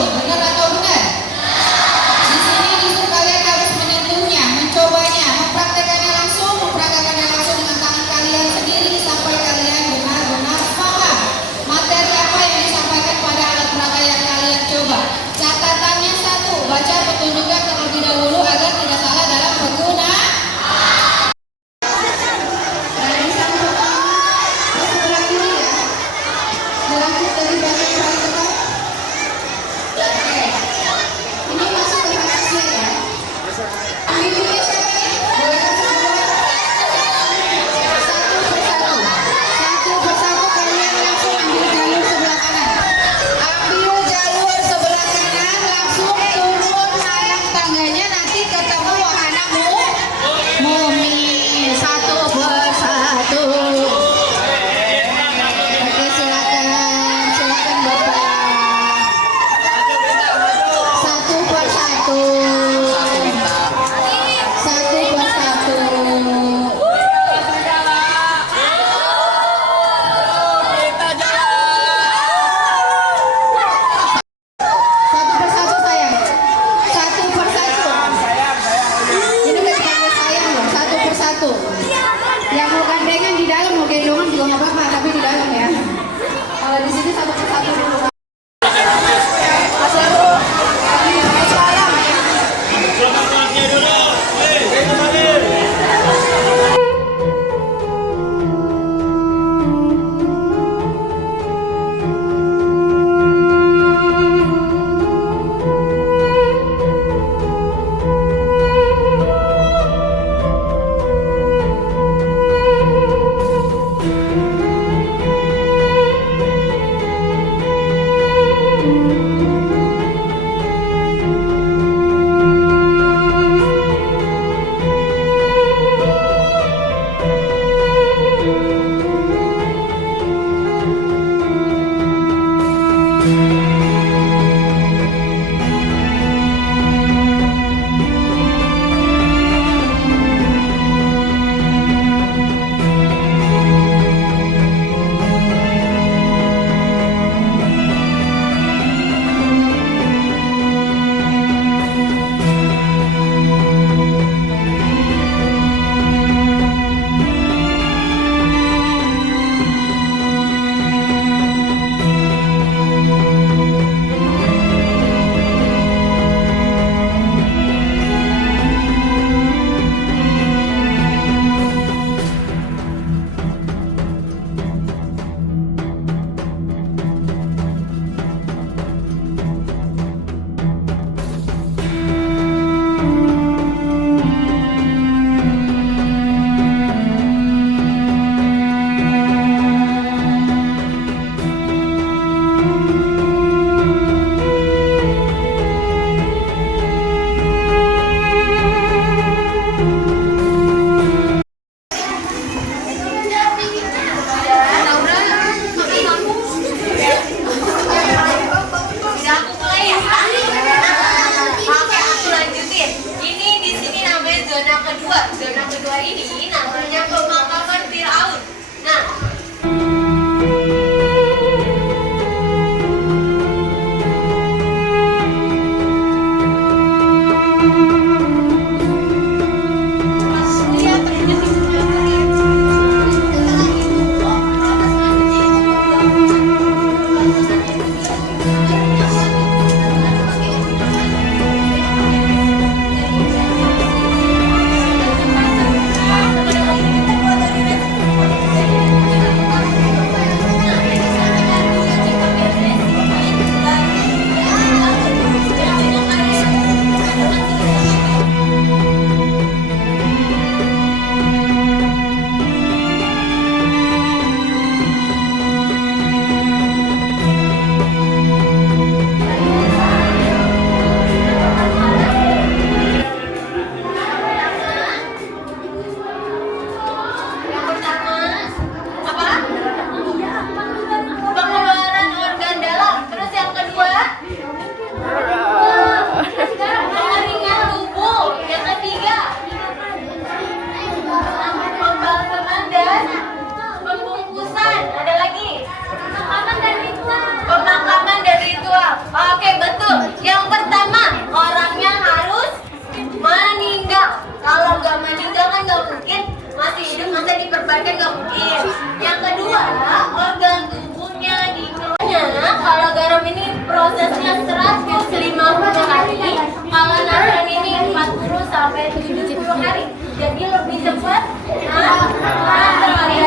langsung, benar atau benar? Di sini justru kalian harus menyentuhnya, mencobanya, mempraktekannya langsung dengan tangan kalian sendiri sampai kalian benar-benar paham materi apa yang disampaikan pada alat peraga yang kalian coba. Catatannya satu, baca petunjuknya terlebih dahulu agar tidak salah dalam penggunaan. Ketemu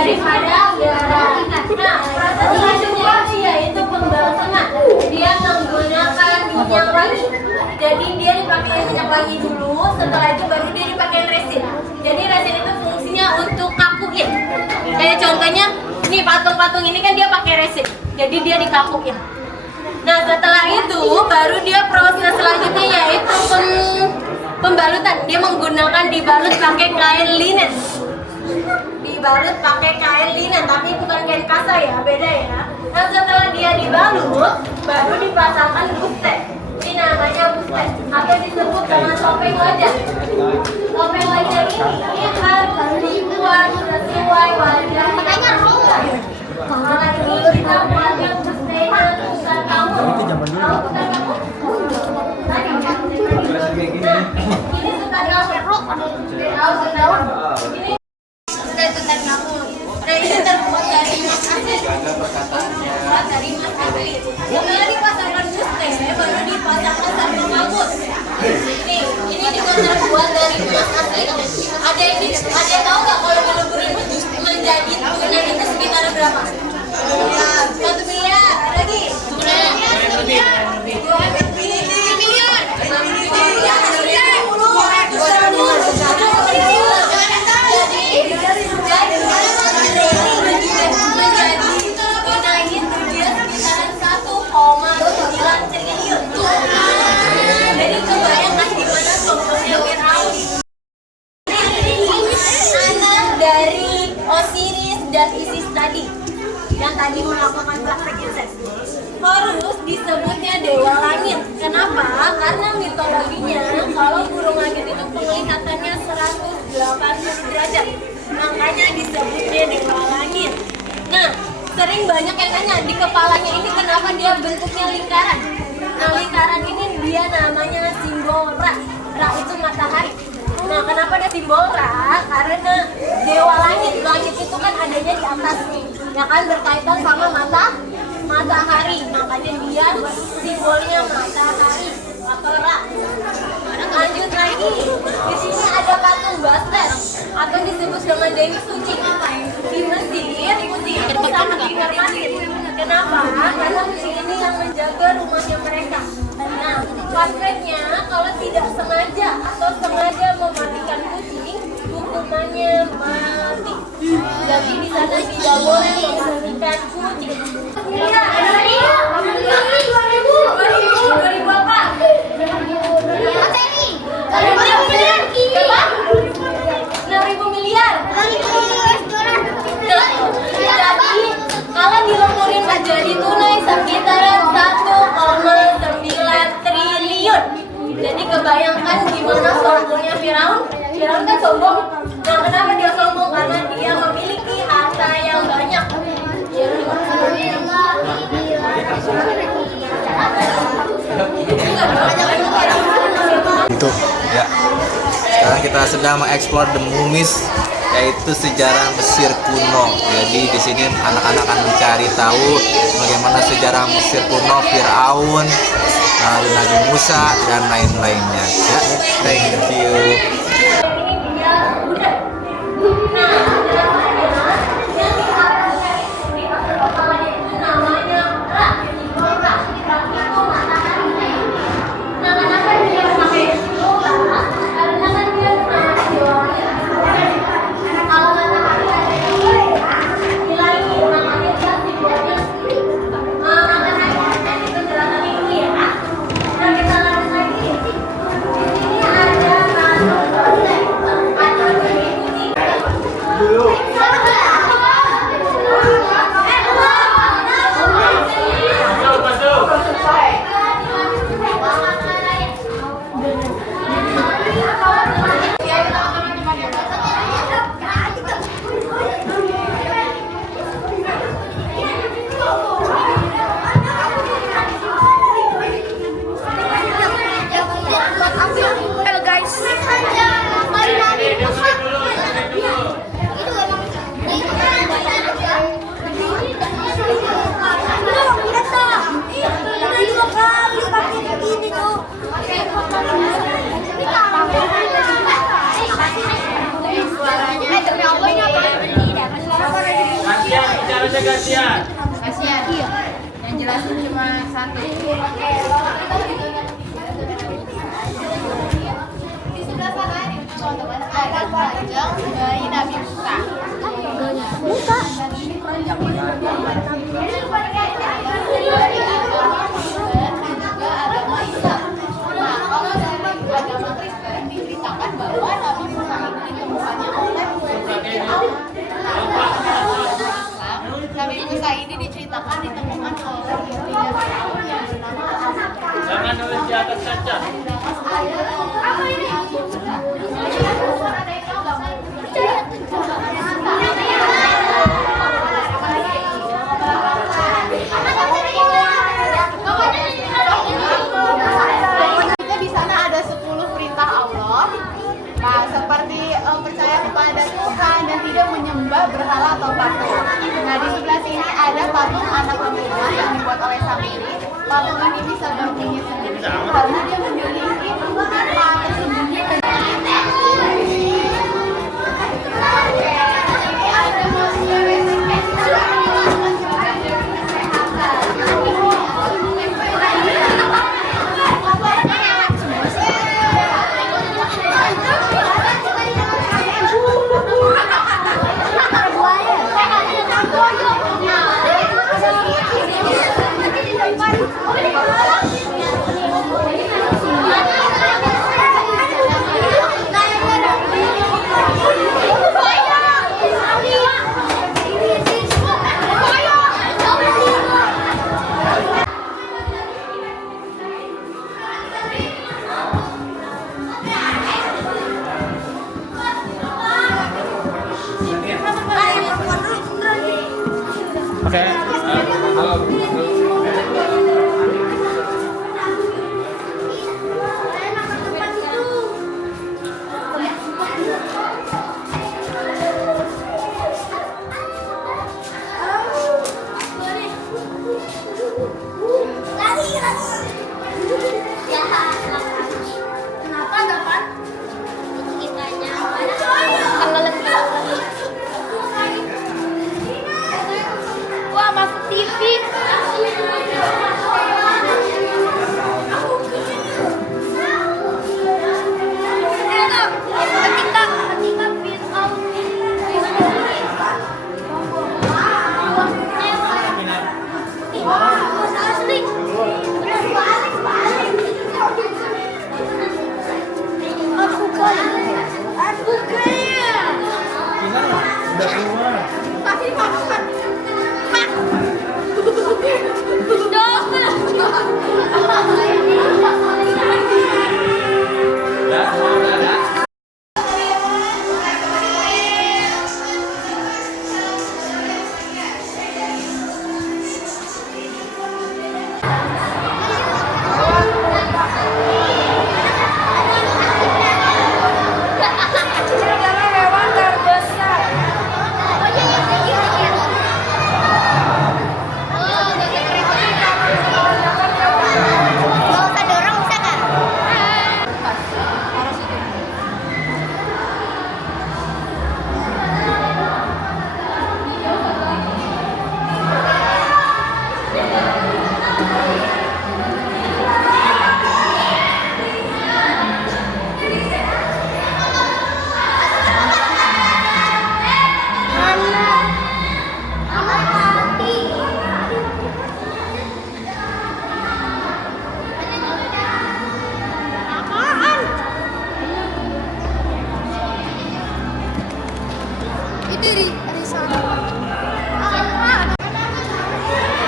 daripada udara. Nah, proses selanjutnya yaitu pembalasan. Dia menggunakan minyak wangi. Jadi dia dipakai minyak wangi dulu, setelah itu baru dia dipakai resin. Jadi resin itu fungsinya untuk kakuin. Kayak contohnya, nih patung-patung ini kan dia pakai resin. Jadi dia dikakuin. Nah, setelah itu baru dia proses selanjutnya yaitu pembalutan. Dia menggunakan dibalut pakai kain linen. Dibalut pakai kain linen, tapi bukan kain kasa ya, beda ya. Nah, setelah dia dibalut, baru dipasangkan buste. Ini namanya buste, atau disebut dengan topeng wajah. Topeng wajah ini harus dibuat sesuai wajah. Makanya kalau ini kita buat yang bustenya bukan kamu. Itu zaman dulu. Ini suka daun. Ini tuntan kamu. Nah, ini terbuat dari emas asli. Terbuat dari emas asli. Setelah dipasangkan buste, baru dipasangkan sarung rambut. Ini juga terbuat dari emas asli. Ada yang tahu nggak kalau dileburin menjadi tunai itu sekitar berapa? Ya, 1 miliar. Lagi? 2 miliar. 2 miliar. Jadi kebayangkan gimana sombongnya Firaun. Anak dari Osiris dan Isis tadi yang tadi melakukan praktek insest. Harus disebutnya dewa langit. Kenapa? Karena mitologinya kalau burung langit itu penglihatannya 180 derajat. Makanya disebutnya dewa langit. Nah, sering banyak yang nanya di kepalanya ini kenapa dia bentuknya lingkaran. Nah, lingkaran ini dia namanya simbol Ra. Ra itu matahari. Nah, kenapa ada simbol Ra? Karena dewa langit. Langit itu kan adanya di atas, ya kan, berkaitan sama matahari. Makanya dia simbolnya matahari atau Ra. Lanjut lagi. Di sini ada patung Bastet atau disebut dengan Dewi Suci. Di Mesir, Suci itu sangat dihormati. Kenapa? Karena kucing ini yang menjaga rumahnya mereka. Nah, faktornya kalau tidak sengaja atau sengaja mematikan kucing, hukumannya mati. Jadi di sana tidak boleh mematikan kucing. Iya, ada lagi. 2000 apa? Apa ini? 6.000 miliar. Berapa? 6.000 miliar. Jadi kalau dilemurin menjadi tunai sekitaran 1,9 triliun. Jadi kebayangkan gimana sombongnya Firaun. Firaun kan sombong. Nah, kenapa dia sombong? Karena dia memiliki harta yang banyak. Itu ya. Sekarang kita sedang mengeksplor The Mummies, yaitu sejarah Mesir kuno. Jadi di sini anak-anak akan mencari tahu bagaimana sejarah Mesir kuno, Firaun, lalu Nabi Musa dan lain-lainnya. Ya, thank you. Kasihan. Kasihan. Yang jelasin cuma satu. Di sebelah sana nih, teman-teman, ada keranjang bayi Nabi Musa. Musa. Dari agama Kristen dan juga agama Islam. Nah, kalau dari agama Kristen diceritakan bahwa Nabi Musa ini ditemukannya oleh murid-murid Allah. Nabi Musa ini diceritakan ditemukan oleh istrinya Firaun yang bernama Azra. Jangan nulis di atas kaca. Apa ini? Juga di sana ada 10 perintah Allah. Nah, seperti percaya kepada Tuhan dan tidak menyembah berhala atau patung. Nah, di sebelah sini ada patung anak perempuan yang dibuat oleh Samiri. Patung ini bisa berdiri sendiri karena dia memiliki mata tersembunyi. Ini ada manusia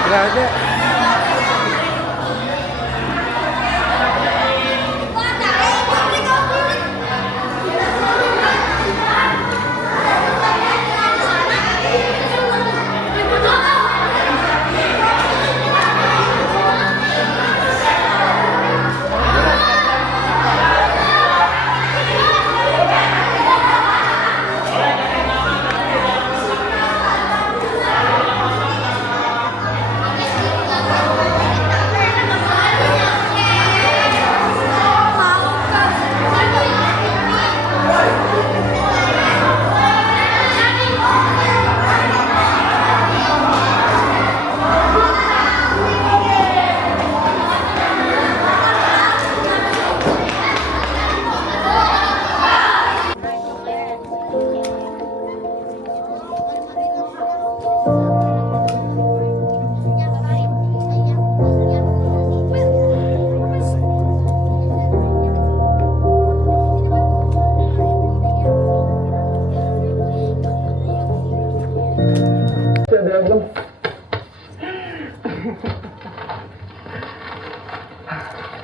Nggak ada.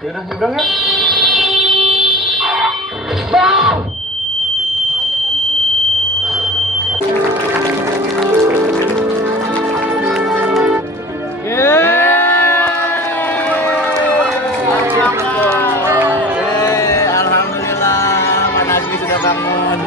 Yaudah, nyebrang ya. Alhamdulillah, Pak Nazmi sudah bangun.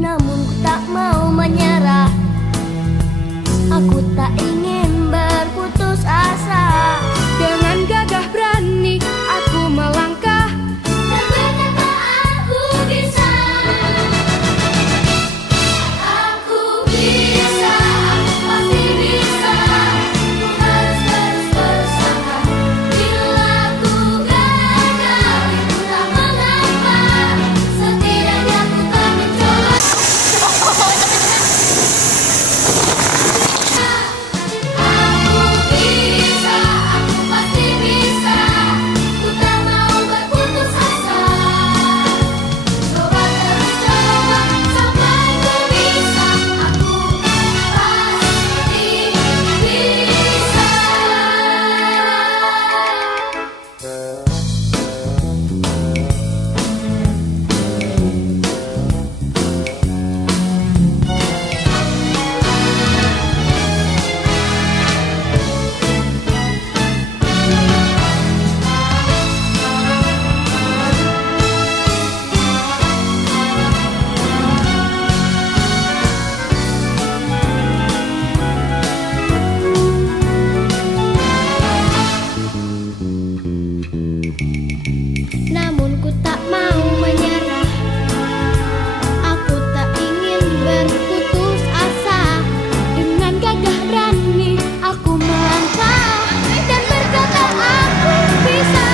namun ku tak mau menyerah. Aku tak ingin berputus asa. Dengan gagah berani aku melangkah Dan berkata aku bisa. Aku bisa, aku pasti bisa. Ku harus terus berusaha. Bila ku gagal, itu tak mengapa. Setidaknya ku tak mencoba. Aku bisa, aku pasti bisa. Ku tak mau berputus asa. Coba terus coba sampai ku bisa. Aku pasti bisa. Namun ku tak mau menyerah. Aku tak ingin berputus asa. Dengan gagah berani aku melangkah dan berkata aku bisa.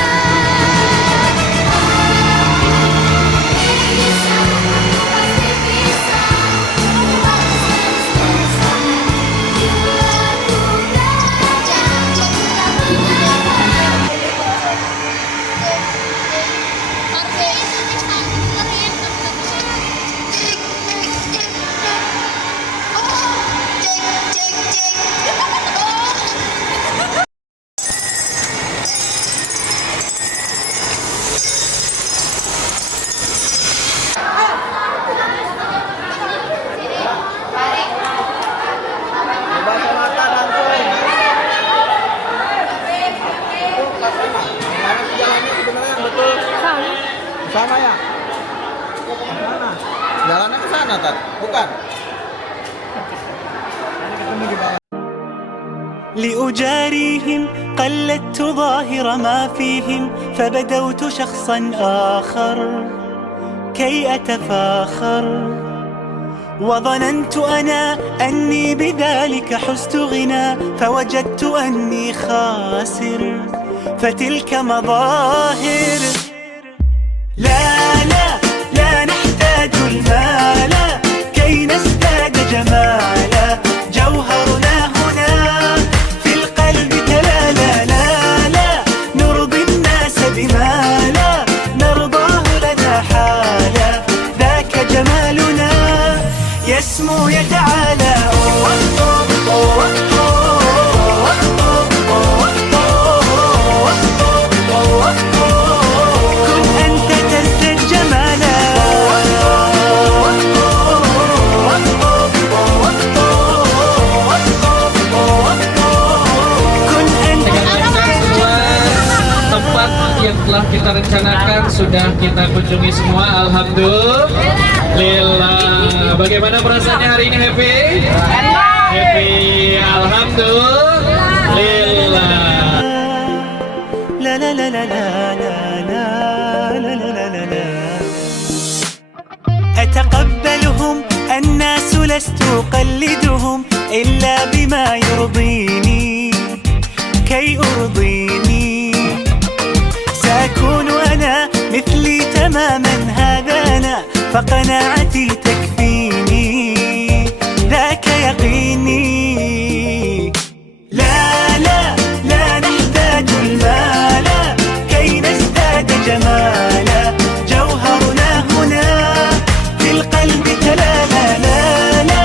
Bisa, aku pasti bisa. Aku harus terus berusaha. Bila ku gagal, tak mengapa. Bahasa mata langsung. Mana sih jalannya sebenarnya yang betul? Sana ya? Mana? Jalannya ke sana, Tat? Bukan? لأجاريهم قلدت ظاهر ما فيهم فبدوت شخصا آخر كي أتفاخر وظننت أنا أني بذلك حزت غنى فوجدت أني خاسر فتلك مظاهر لا لا لا نحتاج المال كي نزداد جمالا جوهرنا هنا في القلب تلالا لا لا نرضي الناس بما لا نرضاه لنا حالا ذاك جمالنا يسمو يتعالى كن أنت تزدد جمالا كن أنت Tempat yang telah kita rencanakan sudah kita kunjungi semua. Alhamdulillah. Bagaimana perasaannya hari ini? Happy? Happy. Alhamdulillah. لا لا لا لا لا لا لا لا لا لا لا أتقبلهم الناس لست أقلدهم إلا بما يرضيني كي أرضيني سأكون أنا مثلي تماما هذا أنا فقناعتي تكفيني ذاك يقيني لا لا لا نحتاج المال كي نزداد جمالا جوهرنا هنا في القلب تلالا لا لا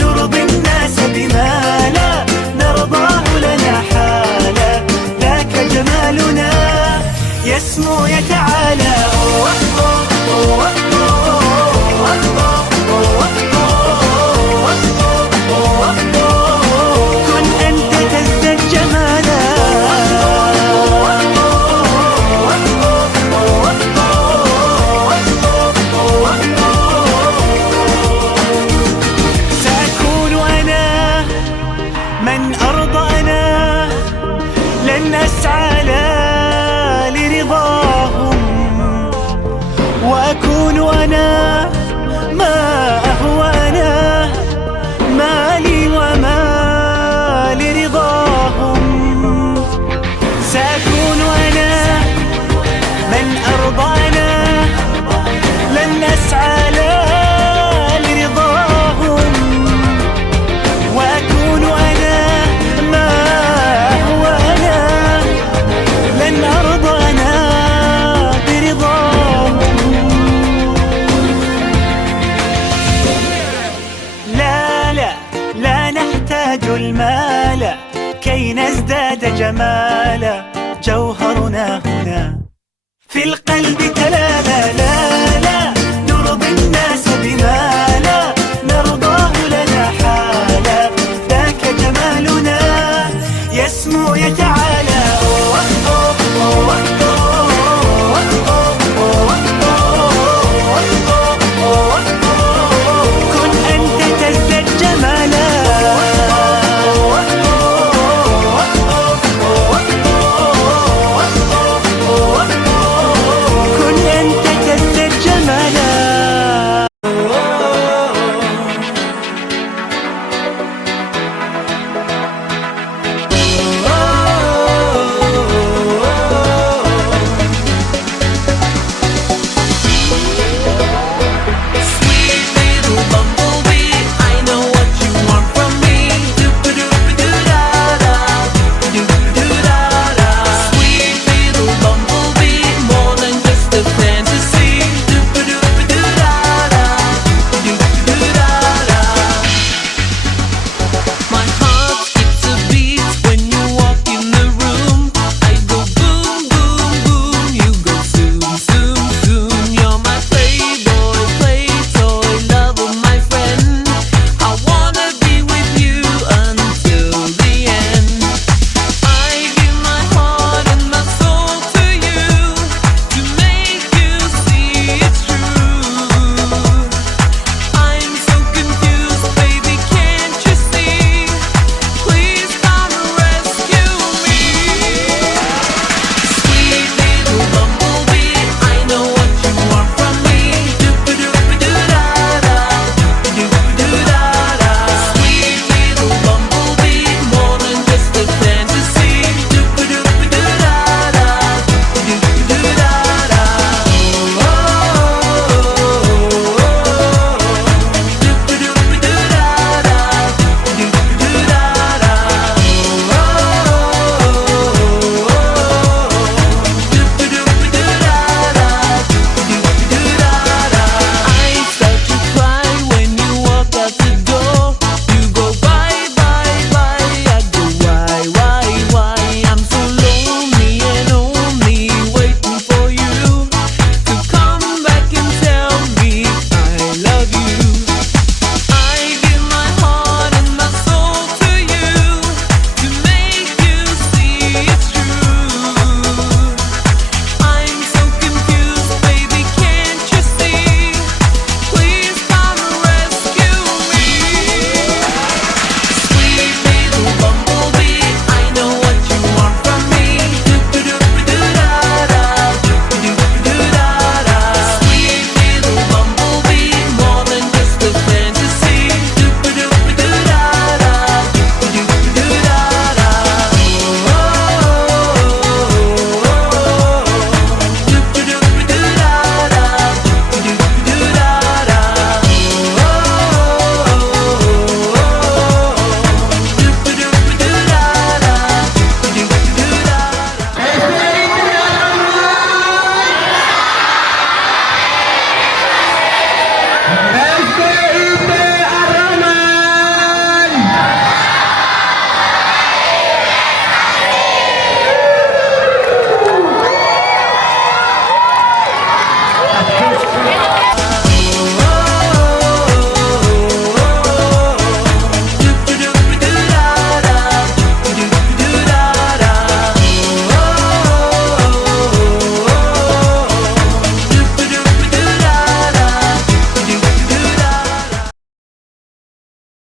نرضي الناس بما لا نرضاه لنا حالا ذاك جمالنا يسمو يتعالى المال كي نزداد جمالا جوهرنا هنا في القلب تلالا لا لا نرضي الناس بما